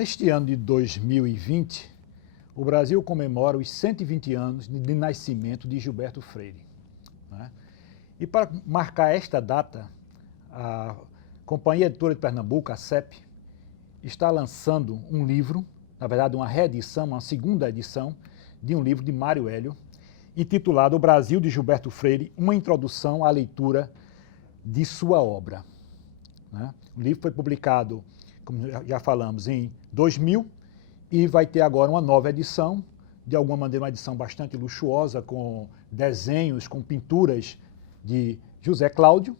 Neste ano de 2020, o Brasil comemora os 120 anos de nascimento de Gilberto Freire, né? E para marcar esta data, a Companhia Editora de Pernambuco, a CEP, está lançando um livro, na verdade uma reedição, uma segunda edição, de um livro de Mário Hélio, intitulado O Brasil de Gilberto Freire, uma introdução à leitura de sua obra, né? O livro foi publicado, como já falamos, em 2000 e vai ter agora uma nova edição, de alguma maneira uma edição bastante luxuosa, com desenhos, com pinturas de José Cláudio,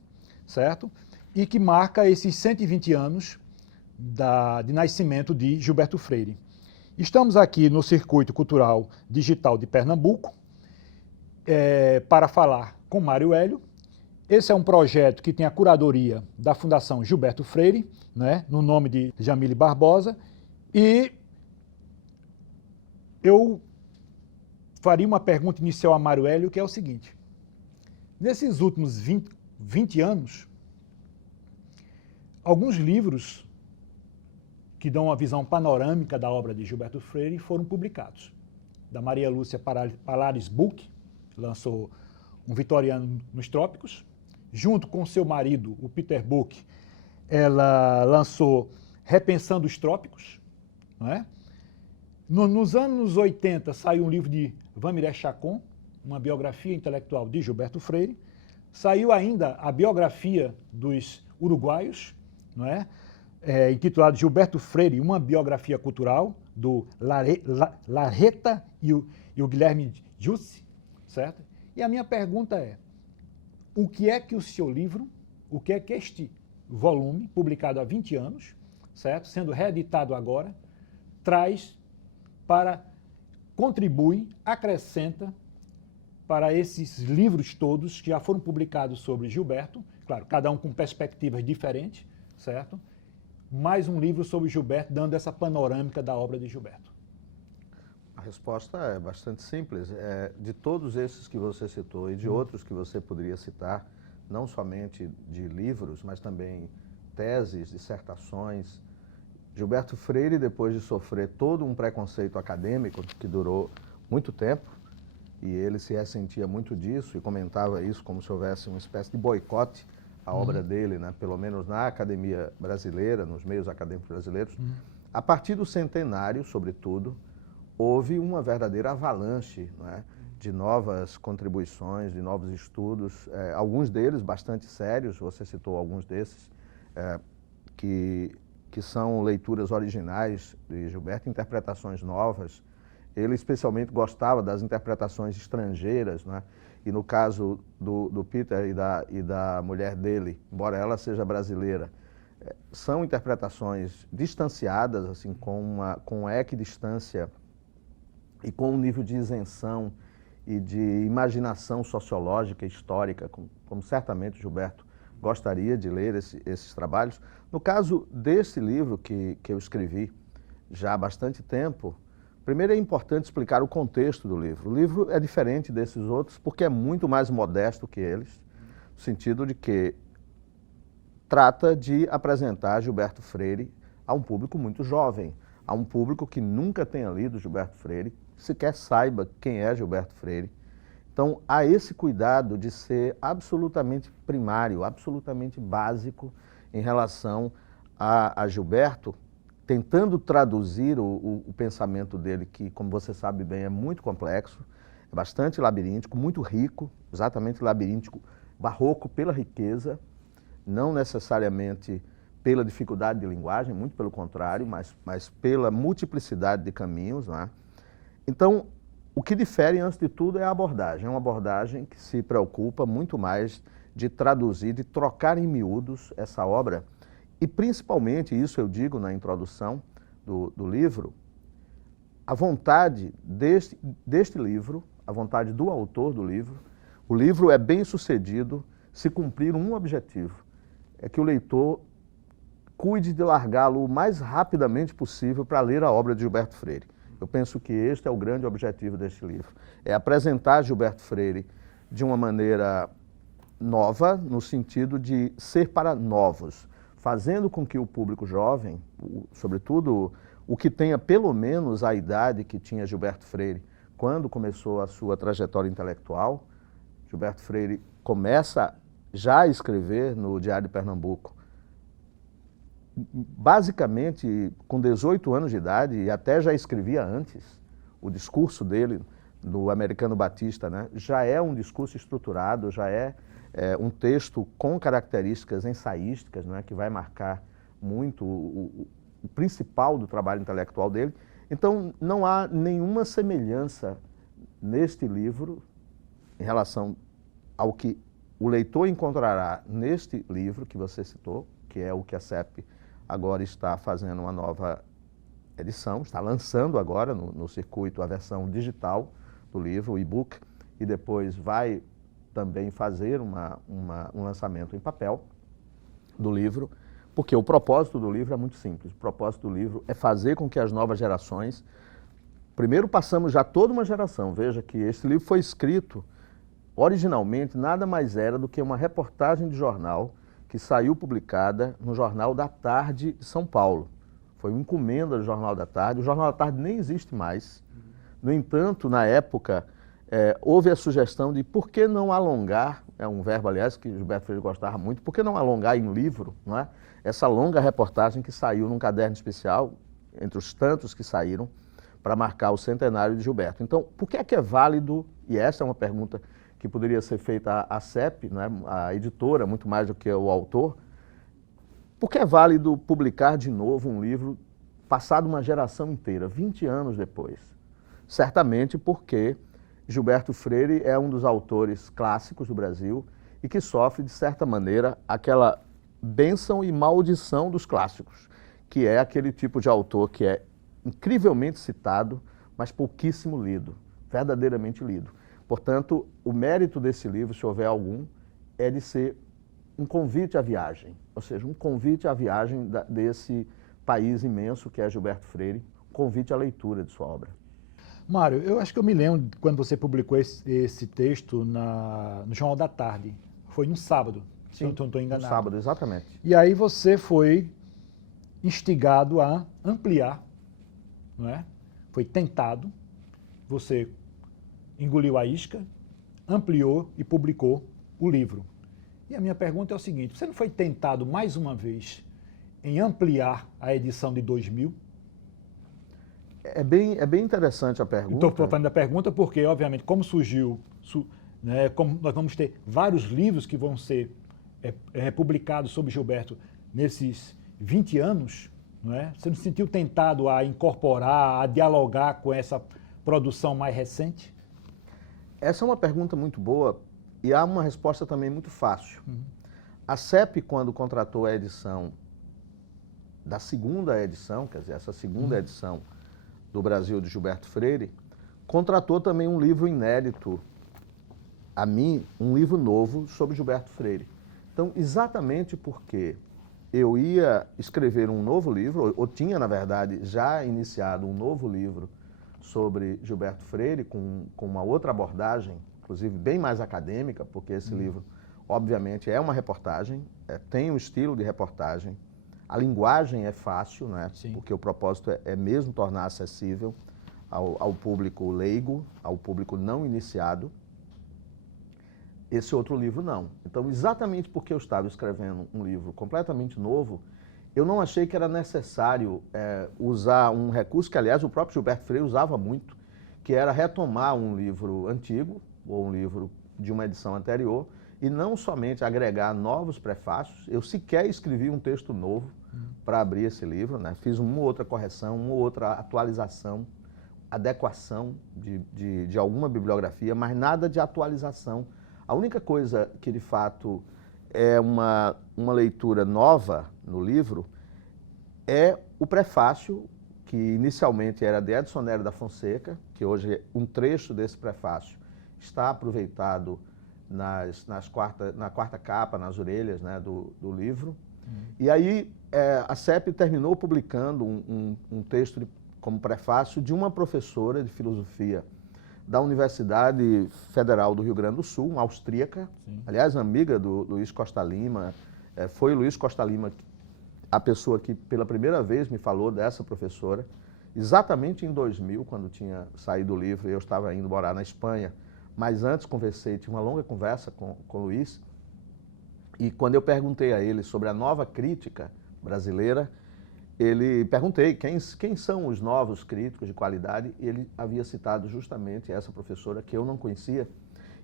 certo? E que marca esses 120 anos de nascimento de Gilberto Freire. Estamos aqui no Circuito Cultural Digital de Pernambuco para falar com Mário Hélio. Esse é um projeto que tem a curadoria da Fundação Gilberto Freire, né, no nome de Jamile Barbosa, e eu faria uma pergunta inicial a Mário Hélio, que é o seguinte: nesses últimos 20 anos, alguns livros que dão uma visão panorâmica da obra de Gilberto Freire foram publicados. Da Maria Lúcia Palares Buch, lançou Um Vitoriano nos Trópicos. Junto com seu marido, o Peter Buch, ela lançou Repensando os Trópicos, não é? Nos anos 80 saiu um livro de Vamiré Chacon, uma biografia intelectual de Gilberto Freire. Saiu ainda a biografia dos uruguaios, não é? Intitulado Gilberto Freire, uma biografia cultural, do Larreta e o Guilherme Giussi, certo? E a minha pergunta é: o que é que o seu livro, o que é que este volume, publicado há 20 anos, certo, sendo reeditado agora, traz contribui, acrescenta para esses livros todos que já foram publicados sobre Gilberto, claro, cada um com perspectivas diferentes, certo? Mais um livro sobre Gilberto, dando essa panorâmica da obra de Gilberto. A resposta é bastante simples. De todos esses que você citou e de outros que você poderia citar, não somente de livros, mas também teses, dissertações, Gilberto Freire, depois de sofrer todo um preconceito acadêmico que durou muito tempo, e ele se ressentia muito disso e comentava isso como se houvesse uma espécie de boicote à obra dele, né? Pelo menos na academia brasileira, nos meios acadêmicos brasileiros. A partir do centenário, sobretudo, houve uma verdadeira avalanche, né, de novas contribuições, de novos estudos, alguns deles bastante sérios, você citou alguns desses, que são leituras originais de Gilberto, interpretações novas. Ele especialmente gostava das interpretações estrangeiras, né? E no caso do Peter e da mulher dele, embora ela seja brasileira, são interpretações distanciadas, assim, com equidistância e com um nível de isenção e de imaginação sociológica e histórica, como certamente Gilberto gostaria de ler esses trabalhos. No caso desse livro que eu escrevi já há bastante tempo, primeiro é importante explicar o contexto do livro. O livro é diferente desses outros porque é muito mais modesto que eles, no sentido de que trata de apresentar Gilberto Freire a um público muito jovem, a um público que nunca tenha lido Gilberto Freire, sequer saiba quem é Gilberto Freire. Então, há esse cuidado de ser absolutamente primário, absolutamente básico em relação a Gilberto, tentando traduzir o pensamento dele, que, como você sabe bem, é muito complexo, é bastante labiríntico, muito rico, exatamente labiríntico, barroco pela riqueza, não necessariamente pela dificuldade de linguagem, muito pelo contrário, mas pela multiplicidade de caminhos, né? Então, o que difere, antes de tudo, é a abordagem. É uma abordagem que se preocupa muito mais de traduzir, de trocar em miúdos essa obra. E, principalmente, isso eu digo na introdução do livro, a vontade deste livro, a vontade do autor do livro, o livro é bem sucedido se cumprir um objetivo, é que o leitor cuide de largá-lo o mais rapidamente possível para ler a obra de Gilberto Freire. Eu penso que este é o grande objetivo deste livro, é apresentar Gilberto Freire de uma maneira nova, no sentido de ser para novos, fazendo com que o público jovem, sobretudo o que tenha pelo menos a idade que tinha Gilberto Freire quando começou a sua trajetória intelectual. Gilberto Freire começa já a escrever no Diário de Pernambuco, basicamente com 18 anos de idade, e até já escrevia antes. O discurso dele no Americano Batista, né, já é um discurso estruturado, já é um texto com características ensaísticas, né, que vai marcar muito o principal do trabalho intelectual dele. Então, não há nenhuma semelhança neste livro em relação ao que o leitor encontrará neste livro que você citou, que é o que a CEP agora está fazendo uma nova edição, está lançando agora no circuito a versão digital do livro, o e-book, e depois vai também fazer um lançamento em papel do livro, porque o propósito do livro é muito simples. O propósito do livro é fazer com que as novas gerações... Primeiro passamos já toda uma geração, veja que esse livro foi escrito, originalmente nada mais era do que uma reportagem de jornal que saiu publicada no Jornal da Tarde de São Paulo. Foi uma encomenda do Jornal da Tarde. O Jornal da Tarde nem existe mais. No entanto, na época, houve a sugestão de por que não alongar, é um verbo, aliás, que Gilberto Freire gostava muito, por que não alongar em livro, não é? Essa longa reportagem que saiu num caderno especial, entre os tantos que saíram, para marcar o centenário de Gilberto. Então, por que é válido, e essa é uma pergunta que poderia ser feita à CEP, né, a editora, muito mais do que o autor, por que é válido publicar de novo um livro passado uma geração inteira, 20 anos depois? Certamente porque Gilberto Freire é um dos autores clássicos do Brasil e que sofre, de certa maneira, aquela bênção e maldição dos clássicos, que é aquele tipo de autor que é incrivelmente citado, mas pouquíssimo lido, verdadeiramente lido. Portanto, o mérito desse livro, se houver algum, é de ser um convite à viagem, ou seja, um convite à viagem desse país imenso que é Gilberto Freire, um convite à leitura de sua obra. Mário, eu acho que eu me lembro de quando você publicou esse texto no Jornal da Tarde. Foi no sábado, se eu não estou enganado. No sábado, exatamente. E aí você foi instigado a ampliar, não é? Foi tentado, você engoliu a isca, ampliou e publicou o livro. E a minha pergunta é o seguinte, você não foi tentado mais uma vez em ampliar a edição de 2000? É bem interessante a pergunta. Estou fazendo a pergunta porque, obviamente, como surgiu, né, como nós vamos ter vários livros que vão ser publicados sobre Gilberto nesses 20 anos, não é? Você não se sentiu tentado a incorporar, a dialogar com essa produção mais recente? Essa é uma pergunta muito boa e há uma resposta também muito fácil. A CEP, quando contratou a edição da segunda edição, quer dizer, essa segunda edição do Brasil de Gilberto Freire, contratou também um livro inédito, a mim, um livro novo sobre Gilberto Freire. Então, exatamente porque eu ia escrever um novo livro, ou tinha, na verdade, já iniciado um novo livro sobre Gilberto Freire, com uma outra abordagem, inclusive bem mais acadêmica, porque esse livro, obviamente, é uma reportagem, tem um estilo de reportagem, a linguagem é fácil, né? Porque o propósito é mesmo tornar acessível ao público leigo, ao público não iniciado. Esse outro livro não. Então, exatamente porque eu estava escrevendo um livro completamente novo, eu não achei que era necessário usar um recurso que, aliás, o próprio Gilberto Freire usava muito, que era retomar um livro antigo, ou um livro de uma edição anterior, e não somente agregar novos prefácios. Eu sequer escrevi um texto novo para abrir esse livro, né? Fiz uma ou outra correção, uma ou outra atualização, adequação de alguma bibliografia, mas nada de atualização. A única coisa que, de fato, é uma leitura nova no livro é o prefácio, que inicialmente era de Edson Nery da Fonseca, que hoje um trecho desse prefácio está aproveitado na quarta capa, nas orelhas, né, do livro. E aí a CEP terminou publicando um texto como prefácio de uma professora de filosofia da Universidade Federal do Rio Grande do Sul, uma austríaca, aliás, amiga do Luiz Costa Lima. Foi o Luiz Costa Lima a pessoa que pela primeira vez me falou dessa professora, exatamente em 2000, quando tinha saído o livro, eu estava indo morar na Espanha, mas antes conversei, tive uma longa conversa com o Luiz, e quando eu perguntei a ele sobre a nova crítica brasileira, perguntei quem são os novos críticos de qualidade, e ele havia citado justamente essa professora que eu não conhecia.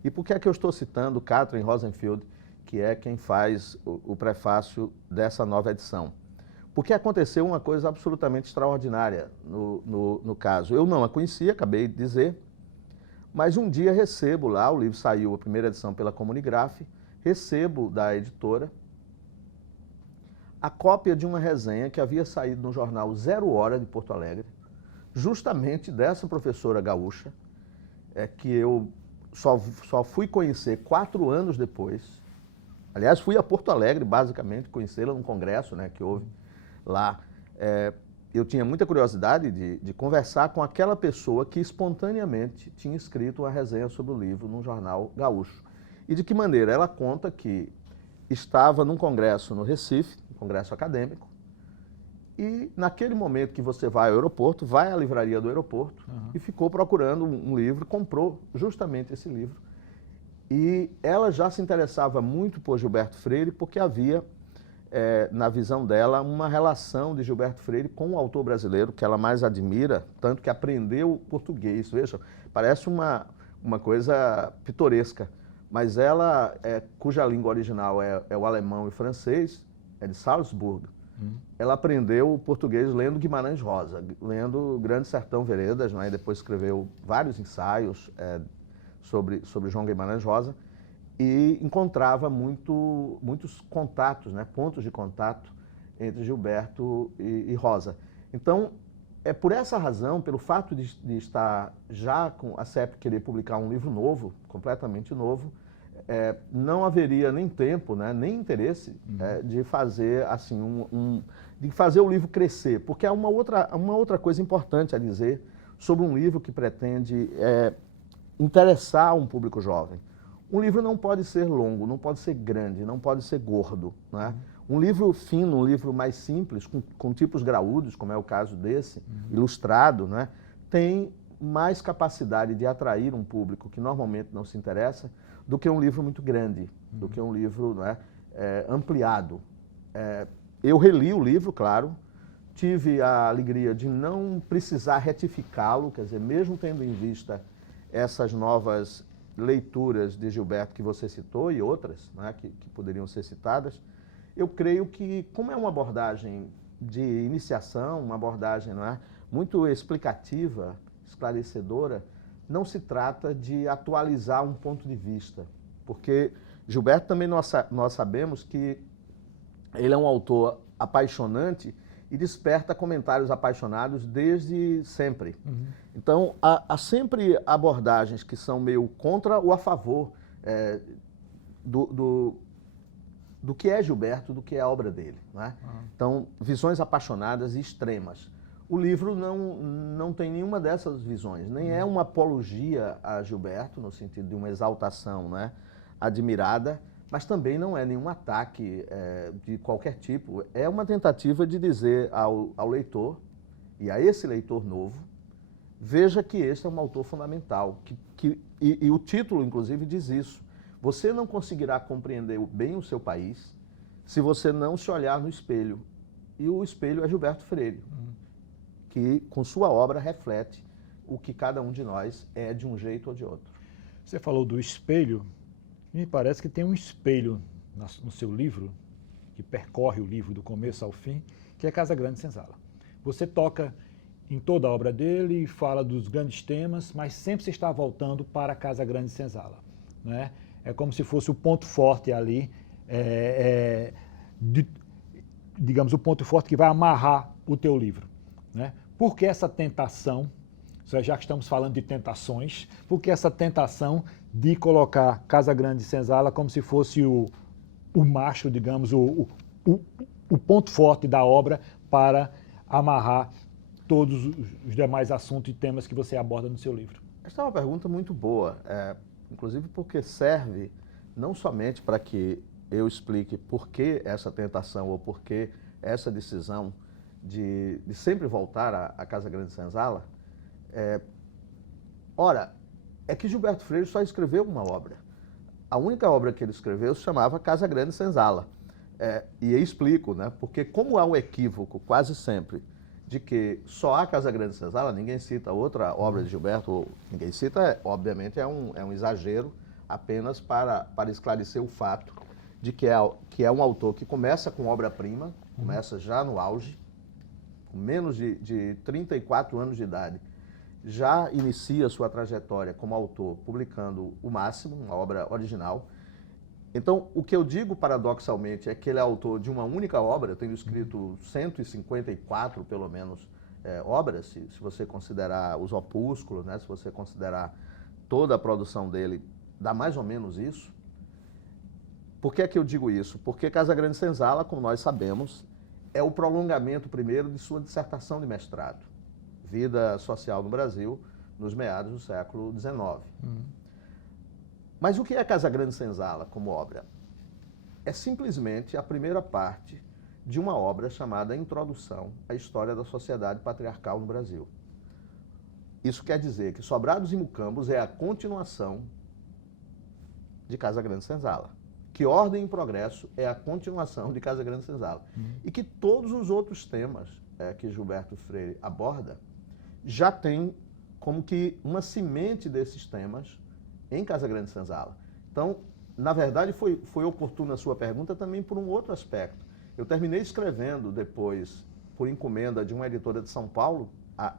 E por que é que eu estou citando Katrin Rosenfield, que é quem faz o prefácio dessa nova edição? Porque aconteceu uma coisa absolutamente extraordinária no caso. Eu não a conhecia, acabei de dizer, mas um dia recebo lá, o livro saiu, a primeira edição pela Comunigraf, recebo da editora a cópia de uma resenha que havia saído no jornal Zero Hora de Porto Alegre, justamente dessa professora gaúcha, que eu só fui conhecer 4 anos depois. Aliás, fui a Porto Alegre, basicamente, conhecê-la num congresso, né, que houve lá. Eu tinha muita curiosidade de conversar com aquela pessoa que espontaneamente tinha escrito uma resenha sobre o livro num jornal gaúcho. E de que maneira? Ela conta que estava num congresso no Recife, um congresso acadêmico, e naquele momento que você vai ao aeroporto, vai à livraria do aeroporto e ficou procurando um livro, comprou justamente esse livro. E ela já se interessava muito por Gilberto Freire porque havia, na visão dela, uma relação de Gilberto Freire com o autor brasileiro que ela mais admira, tanto que aprendeu português. Veja, parece uma coisa pitoresca, mas ela, cuja língua original é o alemão e francês, é de Salzburgo, ela aprendeu o português lendo Guimarães Rosa, lendo Grande Sertão Veredas, né? E depois escreveu vários ensaios sobre João Guimarães Rosa, e encontrava muios contatos, né? Pontos de contato entre Gilberto e Rosa. Então, é por essa razão, pelo fato de estar já com a CEP querer publicar um livro novo, completamente novo, não haveria nem tempo, né, nem interesse de fazer assim de fazer o livro crescer, porque há uma outra coisa importante a dizer sobre um livro que pretende interessar um público jovem. Um livro não pode ser longo, não pode ser grande, não pode ser gordo, né? Um livro fino, um livro mais simples, com tipos graúdos, como é o caso desse, ilustrado, né, tem mais capacidade de atrair um público que normalmente não se interessa do que um livro muito grande, do que um livro, né, ampliado. Eu reli o livro, claro, tive a alegria de não precisar retificá-lo, quer dizer, mesmo tendo em vista essas novas leituras de Gilberto que você citou e outras, né, que poderiam ser citadas, eu creio que, como é uma abordagem de iniciação, uma abordagem, não é, muito explicativa, esclarecedora, não se trata de atualizar um ponto de vista, porque Gilberto também nós sabemos que ele é um autor apaixonante e desperta comentários apaixonados desde sempre. Então, há sempre abordagens que são meio contra ou a favor do que é Gilberto, do que é a obra dele, né? Então, visões apaixonadas e extremas. O livro não tem nenhuma dessas visões, nem é uma apologia a Gilberto, no sentido de uma exaltação, né, admirada, mas também não é nenhum ataque de qualquer tipo. É uma tentativa de dizer ao leitor, e a esse leitor novo, veja que este é um autor fundamental, e o título, inclusive, diz isso. Você não conseguirá compreender bem o seu país se você não se olhar no espelho. E o espelho é Gilberto Freire, que, com sua obra, reflete o que cada um de nós é de um jeito ou de outro. Você falou do espelho, me parece que tem um espelho no seu livro, que percorre o livro do começo ao fim, que é Casa Grande Senzala. Você toca em toda a obra dele e fala dos grandes temas, mas sempre se está voltando para Casa Grande Senzala, né? É como se fosse o ponto forte ali, digamos, o ponto forte que vai amarrar o teu livro, né? Por que essa tentação, já que estamos falando de tentações, por que essa tentação de colocar Casa Grande Senzala como se fosse o macho, digamos, o ponto forte da obra para amarrar todos os demais assuntos e temas que você aborda no seu livro? Esta é uma pergunta muito boa, inclusive porque serve não somente para que eu explique por que essa tentação ou por que essa decisão de sempre voltar à Casa Grande Senzala, ora, é que Gilberto Freire só escreveu uma obra. A única obra que ele escreveu se chamava Casa Grande Senzala. E eu explico, né? Porque como há um equívoco quase sempre de que só há Casa Grande Senzala, ninguém cita outra obra de Gilberto, ninguém cita, obviamente é um exagero, apenas para esclarecer o fato de que é um autor que começa com obra-prima, começa já no auge, com menos de 34 anos de idade, já inicia sua trajetória como autor publicando O Máximo, uma obra original. Então, o que eu digo paradoxalmente é que ele é autor de uma única obra, eu tenho escrito 154, pelo menos, obras, se você considerar os opúsculos, né, se você considerar toda a produção dele, dá mais ou menos isso. Por que é que eu digo isso? Porque Casa Grande Senzala, como nós sabemos, é o prolongamento primeiro de sua dissertação de mestrado, Vida Social no Brasil, nos meados do século XIX. Mas o que é Casa Grande Senzala como obra? É simplesmente a primeira parte de uma obra chamada Introdução à História da Sociedade Patriarcal no Brasil. Isso quer dizer que Sobrados e Mucambos é a continuação de Casa Grande Senzala, que Ordem e Progresso é a continuação de Casa Grande Senzala, e que todos os outros temas que Gilberto Freire aborda já tem como que uma semente desses temas em Casa Grande Senzala. Então, na verdade, foi oportuna a sua pergunta também por um outro aspecto. Eu terminei escrevendo depois, por encomenda de uma editora de São Paulo, a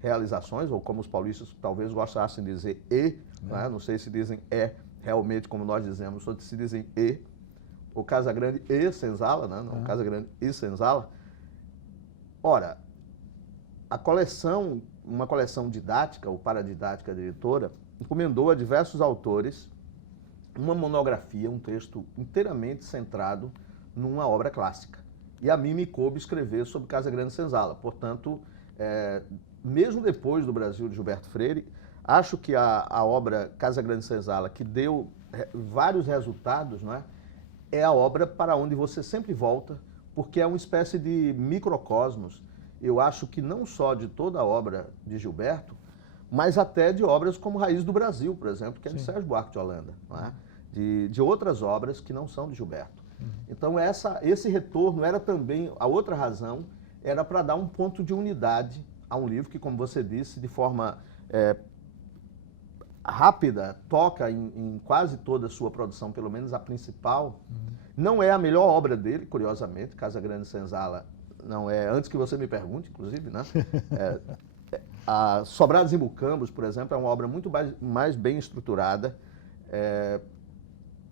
Realizações, ou como os paulistas talvez gostassem de dizer né? Não sei se dizem realmente como nós dizemos, ou se dizem ou Casa Grande e Senzala, né? Não, Casa Grande e Senzala. Ora, a coleção, uma coleção didática, ou paradidática da editora, encomendou a diversos autores uma monografia, um texto inteiramente centrado numa obra clássica. E a mim me coube escrever sobre Casa Grande Senzala. Portanto, mesmo depois do Brasil de Gilberto Freire, acho que a obra Casa Grande Senzala, que deu vários resultados, não é? É a obra para onde você sempre volta, porque é uma espécie de microcosmos, eu acho que não só de toda a obra de Gilberto, mas até de obras como Raiz do Brasil, por exemplo, que é de Sérgio Buarque de Holanda, não é? De outras obras que não são de Gilberto. Então esse retorno era também, a outra razão, era para dar um ponto de unidade a um livro que, como você disse, de forma rápida, toca em quase toda a sua produção, pelo menos a principal. Não é a melhor obra dele, curiosamente, Casa Grande Senzala não é, antes que você me pergunte, inclusive, né? A Sobrados e Mucambos, por exemplo, é uma obra muito mais bem estruturada.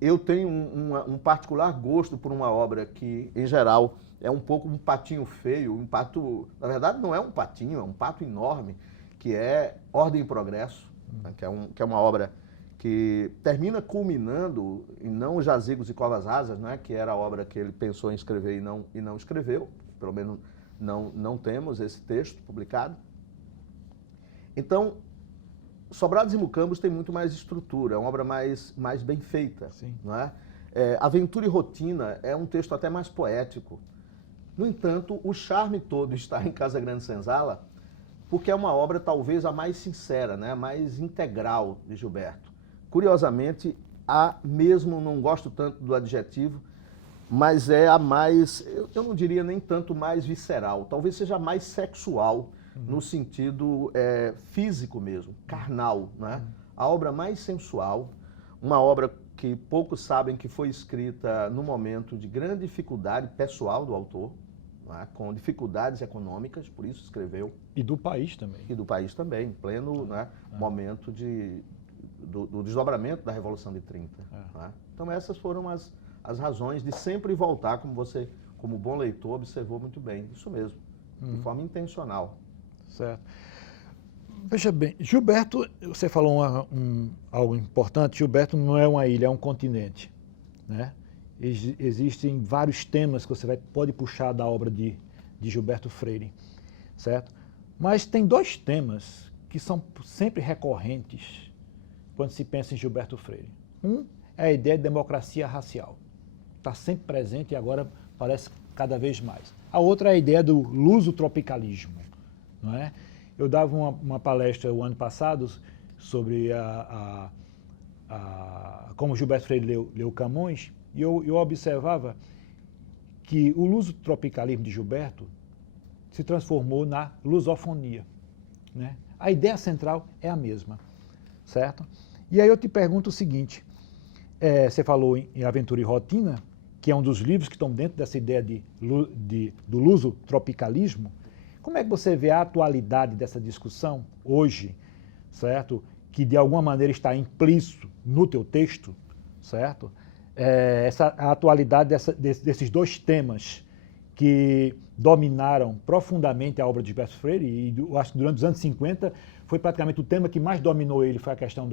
Eu tenho um particular gosto por uma obra que, em geral, é um pouco um patinho feio, um pato... Na verdade, não é um patinho, é um pato enorme, que é Ordem e Progresso, né, que é uma obra que termina culminando em Não Jazigos e Covas Rasas, né, que era a obra que ele pensou em escrever e não escreveu. Pelo menos não temos esse texto publicado. Então, Sobrados e Mucambos tem muito mais estrutura, é uma obra mais bem feita. Sim. Não é? Aventura e Rotina é um texto até mais poético. No entanto, o charme todo está em Casa Grande Senzala, porque é uma obra talvez a mais sincera, né? A mais integral de Gilberto. Curiosamente, mesmo não gosto tanto do adjetivo, mas é a mais, eu não diria nem tanto mais visceral, talvez seja mais sexual, no sentido físico mesmo, carnal, né? A obra mais sensual, uma obra que poucos sabem que foi escrita no momento de grande dificuldade pessoal do autor, né? Com dificuldades econômicas, por isso escreveu. E do país também. E do país também, em pleno momento do desdobramento da Revolução de 30. Né? Então essas foram as razões de sempre voltar, como você, como bom leitor, observou muito bem. Isso mesmo, de forma intencional. Certo. Veja bem, Gilberto, você falou algo importante, Gilberto não é uma ilha, é um continente, né? Existem vários temas que você pode puxar da obra de Gilberto Freire, certo? Mas tem dois temas que são sempre recorrentes quando se pensa em Gilberto Freire. Um é a ideia de democracia racial. Está sempre presente e agora parece cada vez mais. A outra é a ideia do lusotropicalismo, não é? Eu dava uma palestra o ano passado sobre como Gilberto Freire leu Camões, e eu observava que o lusotropicalismo de Gilberto se transformou na lusofonia, né? A ideia central é a mesma, certo? E aí eu te pergunto o seguinte, você falou em Aventura e Rotina, que é um dos livros que estão dentro dessa ideia do lusotropicalismo. Como é que você vê a atualidade dessa discussão hoje, certo? Que de alguma maneira está implícito no teu texto, certo? A atualidade desses dois temas que dominaram profundamente a obra de Gilberto Freire, e eu acho que durante os anos 50 foi praticamente o tema que mais dominou ele, foi a questão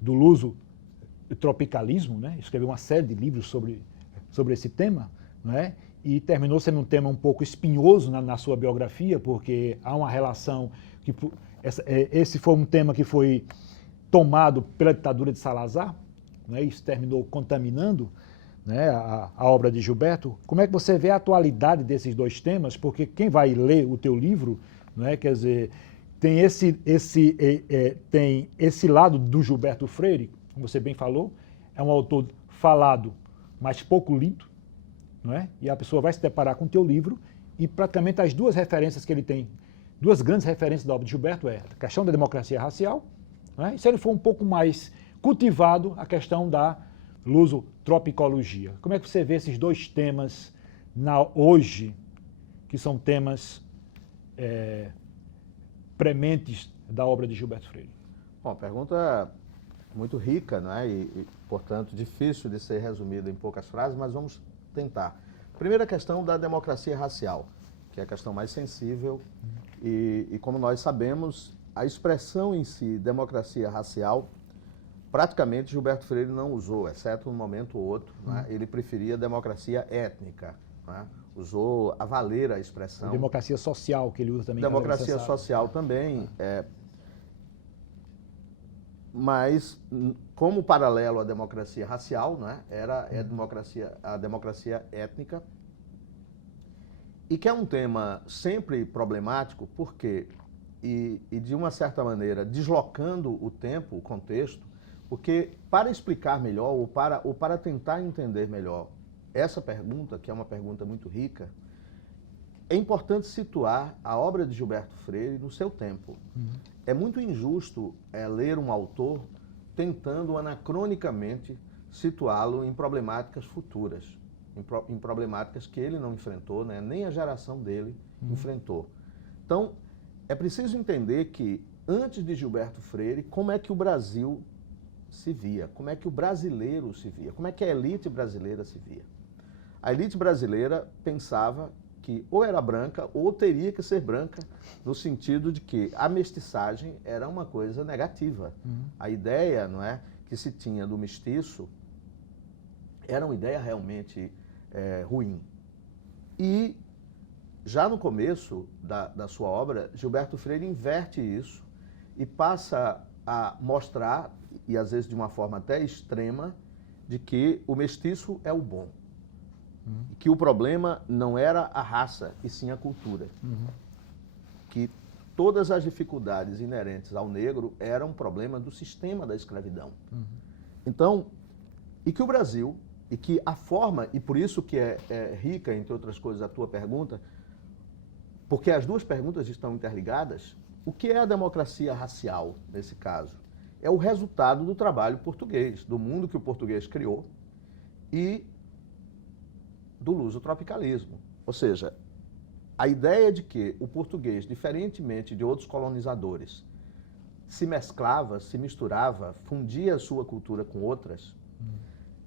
do lusotropicalismo, né? Escreveu uma série de livros sobre esse tema, não é? E terminou sendo um tema um pouco espinhoso na sua biografia, porque há uma relação que esse foi um tema que foi tomado pela ditadura de Salazar, né? Isso terminou contaminando, né, a obra de Gilberto. Como é que você vê a atualidade desses dois temas? Porque quem vai ler o teu livro, né, quer dizer, tem esse lado do Gilberto Freire, como você bem falou, é um autor falado, mas pouco lido, não é? E a pessoa vai se deparar com o teu livro e praticamente as duas referências que ele tem, duas grandes referências da obra de Gilberto é a questão da democracia racial, não é? E se ele for um pouco mais cultivado, a questão da lusotropicologia. Como é que você vê esses dois temas hoje, que são temas prementes da obra de Gilberto Freire? Bom, pergunta muito rica, não é? E, portanto, difícil de ser resumida em poucas frases, mas vamos tentar. Primeira questão da democracia racial, que é a questão mais sensível e como nós sabemos, a expressão em si, democracia racial, praticamente Gilberto Freire não usou, exceto um momento ou outro, né? Ele preferia democracia étnica, né? Usou a valer a expressão. Democracia social, que ele usa também. Democracia social também, mas como paralelo à democracia racial, né? A democracia étnica, e que é um tema sempre problemático, porque, e de uma certa maneira, deslocando o tempo, o contexto, porque para explicar melhor ou para tentar entender melhor essa pergunta, que é uma pergunta muito rica, é importante situar a obra de Gilberto Freire no seu tempo. É muito injusto ler um autor tentando anacronicamente situá-lo em problemáticas futuras, em problemáticas que ele não enfrentou, né? Nem a geração dele enfrentou. Então, é preciso entender que, antes de Gilberto Freire, como é que o Brasil se via, como é que o brasileiro se via, como é que a elite brasileira se via. A elite brasileira pensava que ou era branca ou teria que ser branca, no sentido de que a mestiçagem era uma coisa negativa. A ideia, não é, que se tinha do mestiço era uma ideia realmente ruim. E já no começo da sua obra, Gilberto Freire inverte isso e passa a mostrar, e às vezes de uma forma até extrema, de que o mestiço é o bom. Que o problema não era a raça, e sim a cultura. Que todas as dificuldades inerentes ao negro eram um problema do sistema da escravidão. Então, e que o Brasil, e que a forma, e por isso que é rica, entre outras coisas, a tua pergunta, porque as duas perguntas estão interligadas, o que é a democracia racial, nesse caso? É o resultado do trabalho português, do mundo que o português criou e do lusotropicalismo. Ou seja, a ideia de que o português, diferentemente de outros colonizadores, se mesclava, se misturava, fundia a sua cultura com outras,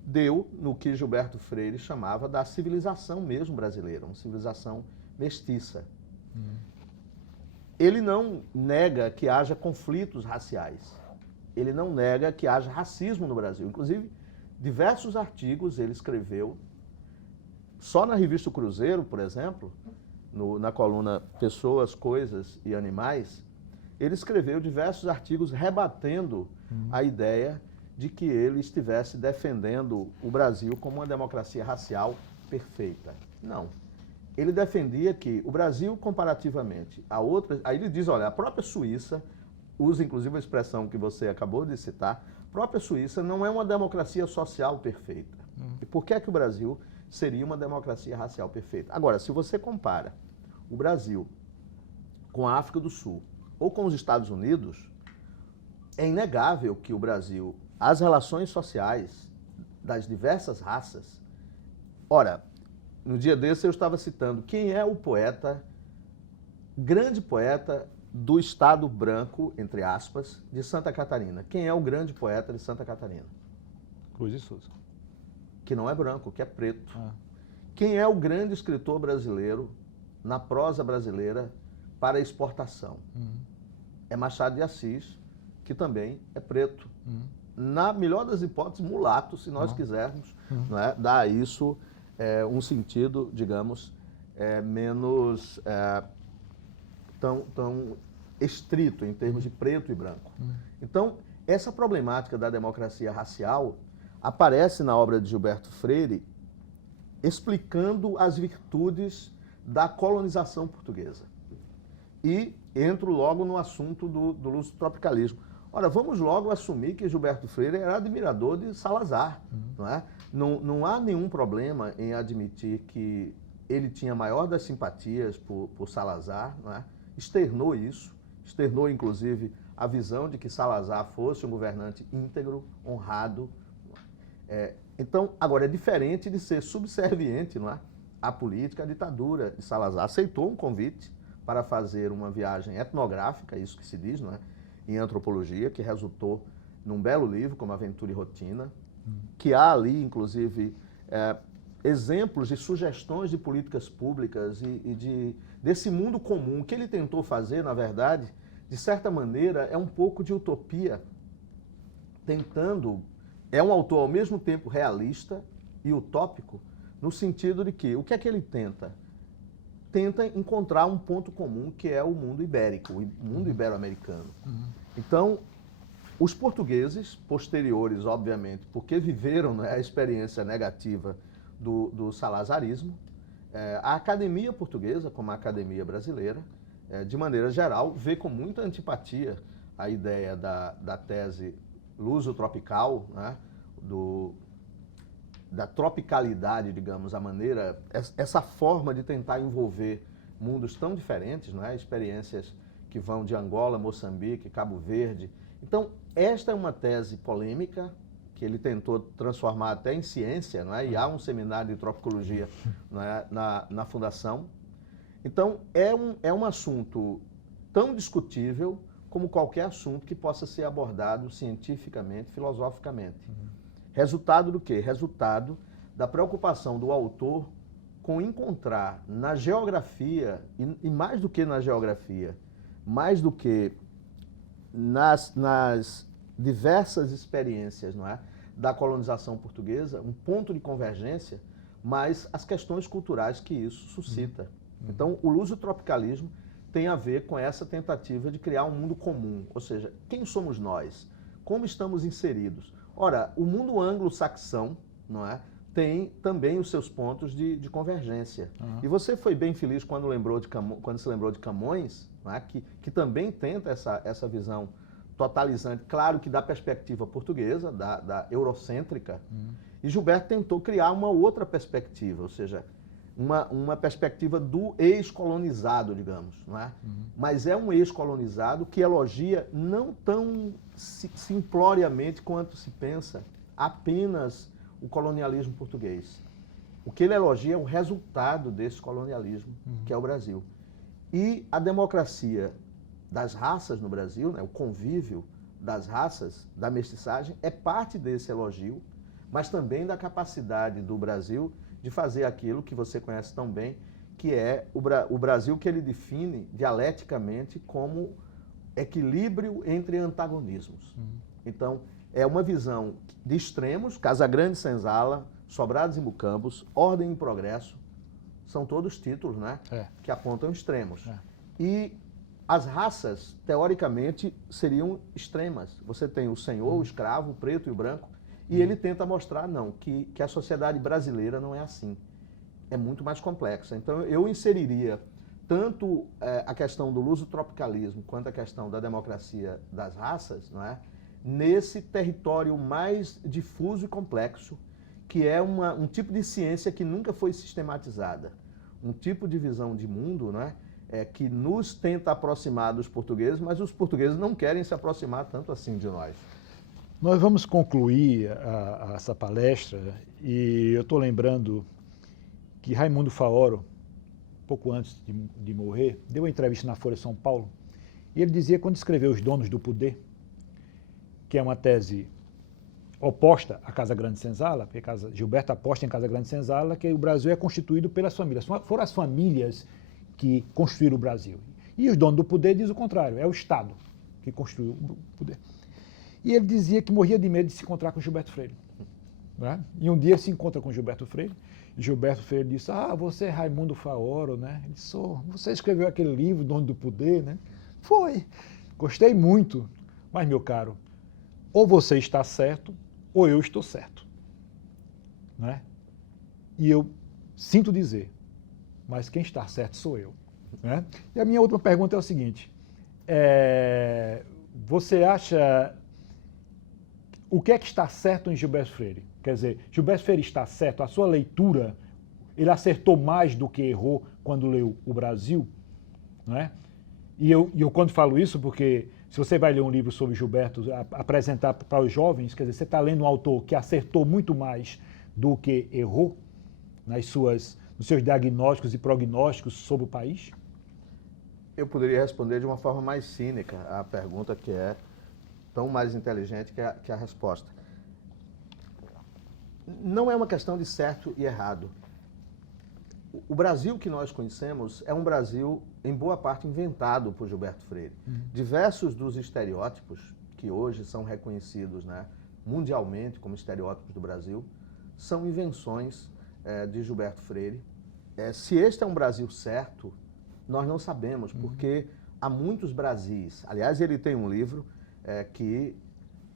deu no que Gilberto Freire chamava da civilização mesmo brasileira, uma civilização mestiça. Ele não nega que haja conflitos raciais. Ele não nega que haja racismo no Brasil. Inclusive, diversos artigos ele escreveu. Só na revista O Cruzeiro, por exemplo, na coluna Pessoas, Coisas e Animais, ele escreveu diversos artigos rebatendo a ideia de que ele estivesse defendendo o Brasil como uma democracia racial perfeita. Não. Ele defendia que o Brasil, comparativamente a outras... Aí ele diz, olha, a própria Suíça, usa inclusive a expressão que você acabou de citar, a própria Suíça não é uma democracia social perfeita. E por que é que o Brasil seria uma democracia racial perfeita? Agora, se você compara o Brasil com a África do Sul ou com os Estados Unidos, é inegável que o Brasil, as relações sociais das diversas raças... Ora, no dia desse eu estava citando quem é o poeta, grande poeta do Estado branco, entre aspas, de Santa Catarina. Quem é o grande poeta de Santa Catarina? Cruz de Souza. Que não é branco, que é preto. Quem é o grande escritor brasileiro na prosa brasileira para exportação? É Machado de Assis, que também é preto. Na melhor das hipóteses, mulato, se nós quisermos, não é? Dar a isso um sentido, digamos, menos tão estrito em termos de preto e branco. Então, essa problemática da democracia racial aparece na obra de Gilberto Freire explicando as virtudes da colonização portuguesa. E entro logo no assunto do lusotropicalismo. Ora, vamos logo assumir que Gilberto Freire era admirador de Salazar. Não é? Não há nenhum problema em admitir que ele tinha maior das simpatias por Salazar, não é? Externou isso, externou inclusive a visão de que Salazar fosse um governante íntegro, honrado. Então, agora, é diferente de ser subserviente, não é? À política, à ditadura de Salazar. Aceitou um convite para fazer uma viagem etnográfica, isso que se diz, não é? Em antropologia, que resultou num belo livro como Aventura e Rotina, que há ali, inclusive, exemplos de sugestões de políticas públicas e desse mundo comum. O que ele tentou fazer, na verdade, de certa maneira, é um pouco de utopia, tentando... É um autor, ao mesmo tempo, realista e utópico, no sentido de que, o que é que ele tenta? Tenta encontrar um ponto comum, que é o mundo ibérico, o mundo ibero-americano. Então, os portugueses, posteriores, obviamente, porque viveram, né, a experiência negativa do salazarismo, a academia portuguesa, como a academia brasileira, de maneira geral, vê com muita antipatia a ideia da tese luso-tropical, né, da tropicalidade, digamos, a maneira, essa forma de tentar envolver mundos tão diferentes, não é? Experiências que vão de Angola, Moçambique, Cabo Verde. Então, esta é uma tese polêmica que ele tentou transformar até em ciência, não é? E há um seminário de tropicologia, não é? na Fundação. Então, é um assunto tão discutível como qualquer assunto que possa ser abordado cientificamente, filosoficamente. Resultado do quê? Resultado da preocupação do autor com encontrar na geografia, e mais do que na geografia, mais do que nas diversas experiências, não é, da colonização portuguesa, um ponto de convergência, mas as questões culturais que isso suscita. Então, o lusotropicalismo tem a ver com essa tentativa de criar um mundo comum, ou seja, quem somos nós? Como estamos inseridos? Ora, o mundo anglo-saxão, não é, tem também os seus pontos de convergência. E você foi bem feliz quando se lembrou de Camões, não é, que também tenta essa visão totalizante, claro que da perspectiva portuguesa, da eurocêntrica, e Gilberto tentou criar uma outra perspectiva, ou seja, uma perspectiva do ex-colonizado, digamos, não é? Mas é um ex-colonizado que elogia não tão simploriamente quanto se pensa apenas o colonialismo português. O que ele elogia é o resultado desse colonialismo, que é o Brasil. E a democracia das raças no Brasil, né, o convívio das raças, da mestiçagem, é parte desse elogio, mas também da capacidade do Brasil de fazer aquilo que você conhece tão bem, que é o Brasil que ele define dialeticamente como equilíbrio entre antagonismos. Então, é uma visão de extremos, Casagrande Senzala, Sobrados e Mucambos, Ordem e Progresso, são todos títulos, né, que apontam extremos. E as raças, teoricamente, seriam extremas. Você tem o senhor, o escravo, o preto e o branco, e ele tenta mostrar, não, que a sociedade brasileira não é assim. é muito mais complexa. Então, eu inseriria tanto a questão do lusotropicalismo quanto a questão da democracia das raças, não é? Nesse território mais difuso e complexo, que é um tipo de ciência que nunca foi sistematizada, um tipo de visão de mundo, não é? Que nos tenta aproximar dos portugueses, mas os portugueses não querem se aproximar tanto assim de nós. Nós vamos concluir essa palestra e eu estou lembrando que Raimundo Faoro, pouco antes de morrer, deu uma entrevista na Folha de São Paulo e ele dizia, quando escreveu Os Donos do Poder, que é uma tese oposta à Casa Grande Senzala, porque Gilberto aposta em Casa Grande Senzala, que o Brasil é constituído pelas famílias. Foram as famílias que construíram o Brasil. E Os Donos do Poder diz o contrário, é o Estado que construiu o poder. E ele dizia que morria de medo de se encontrar com Gilberto Freire. Né? E um dia se encontra com Gilberto Freire, e Gilberto Freire disse, você é Raimundo Faoro, né? Ele disse, você escreveu aquele livro, Dono do Poder, né? Foi, gostei muito, mas, meu caro, ou você está certo, ou eu estou certo. Né? E eu sinto dizer, mas quem está certo sou eu. Né? E a minha última pergunta é o seguinte, você acha... O que é que está certo em Gilberto Freire? Quer dizer, Gilberto Freire está certo, a sua leitura, ele acertou mais do que errou quando leu O Brasil, não é? E eu quando falo isso, porque se você vai ler um livro sobre Gilberto, apresentar para os jovens, quer dizer, você está lendo um autor que acertou muito mais do que errou nos seus diagnósticos e prognósticos sobre o país? Eu poderia responder de uma forma mais cínica a pergunta, que é tão mais inteligente que a resposta. Não é uma questão de certo e errado. O Brasil que nós conhecemos é um Brasil, em boa parte, inventado por Gilberto Freire. Diversos dos estereótipos que hoje são reconhecidos, né, mundialmente como estereótipos do Brasil, são invenções de Gilberto Freire. Se este é um Brasil certo, nós não sabemos, porque há muitos Brasis. Aliás, ele tem um livro que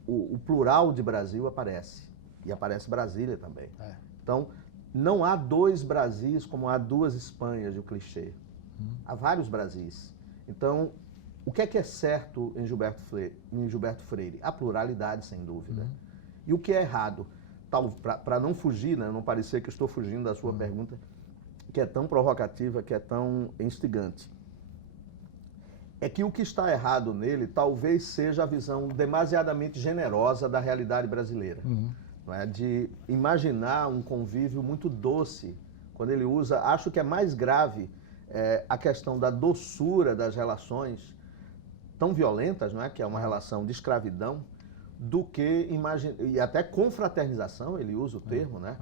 o plural de Brasil aparece, e aparece Brasília também. Então, não há dois Brasis como há duas Espanhas, de um clichê. Há vários Brasis. Então, o que é certo em Gilberto Freire? A pluralidade, sem dúvida. E o que é errado? Para não fugir, né, não parecer que estou fugindo da sua pergunta, que é tão provocativa, que é tão instigante. É que o que está errado nele talvez seja a visão demasiadamente generosa da realidade brasileira. Não é? De imaginar um convívio muito doce, quando ele usa, acho que é mais grave a questão da doçura das relações tão violentas, não é? Que é uma relação de escravidão, do que e até confraternização, ele usa o termo, né?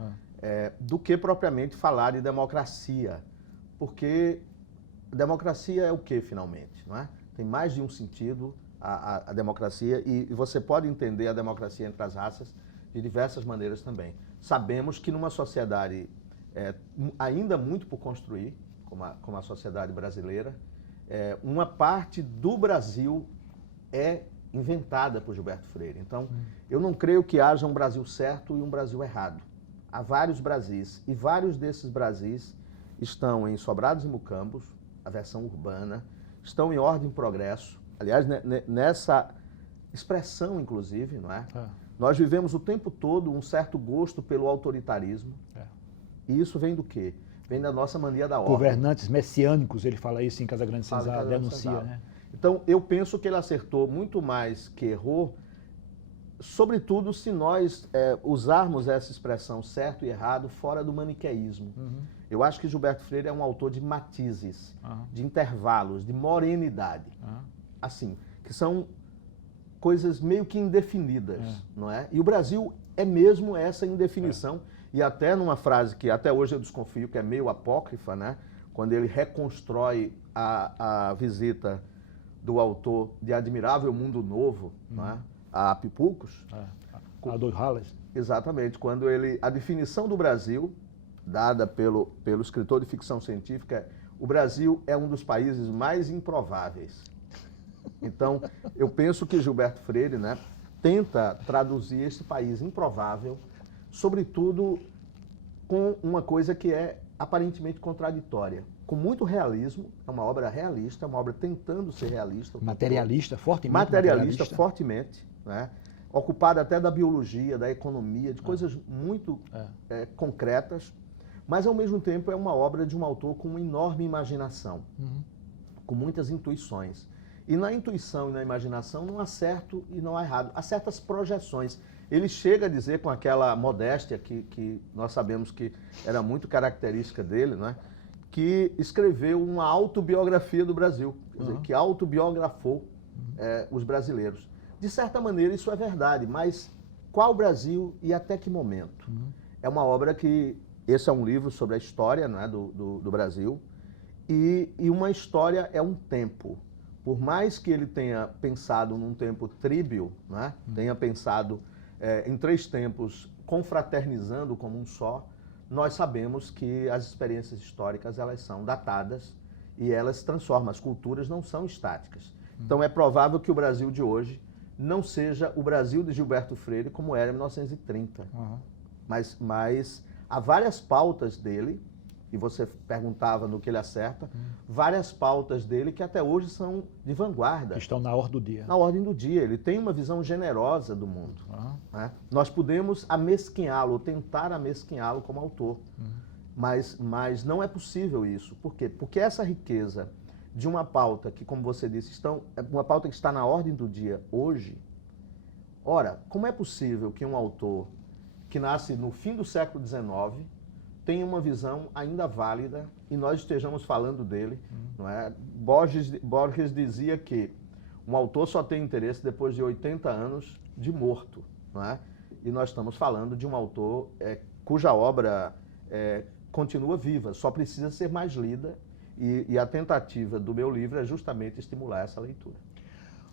Do que propriamente falar de democracia. Porque democracia é o que, finalmente? Não é? Tem mais de um sentido a democracia, e você pode entender a democracia entre as raças de diversas maneiras também. Sabemos que numa sociedade ainda muito por construir, como a sociedade brasileira, uma parte do Brasil é inventada por Gilberto Freire. Então, eu não creio que haja um Brasil certo e um Brasil errado. Há vários Brasis, e vários desses Brasis estão em Sobrados e Mucambos, a versão urbana, estão em ordem e progresso. Aliás, nessa expressão, inclusive, não é? Nós vivemos o tempo todo um certo gosto pelo autoritarismo. E isso vem do quê? Vem da nossa mania da ordem. Governantes messiânicos, ele fala isso em Casa Grande Senzala, denuncia, né? Então, eu penso que ele acertou muito mais que errou, sobretudo se nós usarmos essa expressão certo e errado fora do maniqueísmo. Eu acho que Gilberto Freire é um autor de matizes, de intervalos, de morenidade. Assim, que são coisas meio que indefinidas, não é? E o Brasil é mesmo essa indefinição. E até numa frase que até hoje eu desconfio que é meio apócrifa, né? Quando ele reconstrói a visita do autor de Admirável Mundo Novo, não é? A Pipulcos. A Dois Halles. Exatamente. Quando a definição do Brasil, dada pelo escritor de ficção científica, o Brasil é um dos países mais improváveis. Então, eu penso que Gilberto Freire, né, tenta traduzir esse país improvável, sobretudo com uma coisa que é aparentemente contraditória, com muito realismo, é uma obra realista, é uma obra tentando ser realista. Materialista, fortemente materialista. Fortemente, né? Ocupada até da biologia, da economia, de coisas muito concretas, mas ao mesmo tempo é uma obra de um autor com uma enorme imaginação, com muitas intuições. E na intuição e na imaginação não há certo e não há errado, há certas projeções. Ele chega a dizer, com aquela modéstia que nós sabemos que era muito característica dele, né, que escreveu uma autobiografia do Brasil, quer dizer, que autobiografou os brasileiros. De certa maneira isso é verdade, mas qual Brasil e até que momento? É uma obra que, esse é um livro sobre a história, né, do Brasil, e uma história é um tempo. Por mais que ele tenha pensado num tempo tríbio, né, tenha pensado em 3 tempos confraternizando como um só, nós sabemos que as experiências históricas elas são datadas e elas se transformam, as culturas não são estáticas. Então é provável que o Brasil de hoje não seja o Brasil de Gilberto Freire como era em 1930. Mas há várias pautas dele, e você perguntava no que ele acerta, várias pautas dele que até hoje são de vanguarda. Estão na ordem do dia. Na ordem do dia. Ele tem uma visão generosa do mundo. Né? Nós podemos amesquinhá-lo, tentar amesquinhá-lo como autor, mas não é possível isso. Por quê? Porque essa riqueza de uma pauta que, como você disse, uma pauta que está na ordem do dia hoje. Ora, como é possível que um autor que nasce no fim do século XIX tenha uma visão ainda válida e nós estejamos falando dele? Não é? Borges dizia que um autor só tem interesse depois de 80 anos de morto. Não é? E nós estamos falando de um autor cuja obra continua viva, só precisa ser mais lida. E a tentativa do meu livro é justamente estimular essa leitura.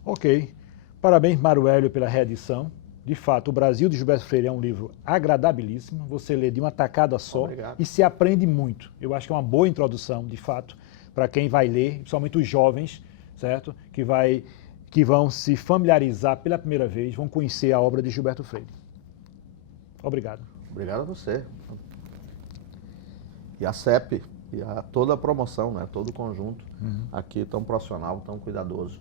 Ok. Parabéns, Mário Hélio, pela reedição. De fato, O Brasil de Gilberto Freire é um livro agradabilíssimo. Você lê de uma tacada só. Obrigado. E se aprende muito. Eu acho que é uma boa introdução, de fato, para quem vai ler, principalmente os jovens, certo? Que vão se familiarizar pela primeira vez, vão conhecer a obra de Gilberto Freire. Obrigado. Obrigado a você. E a CEP. E toda a promoção, né? Todo o conjunto aqui tão profissional, tão cuidadoso.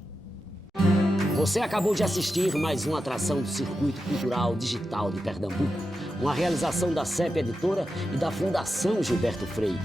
Você acabou de assistir mais uma atração do Circuito Cultural Digital de Pernambuco, uma realização da CEP Editora e da Fundação Gilberto Freire.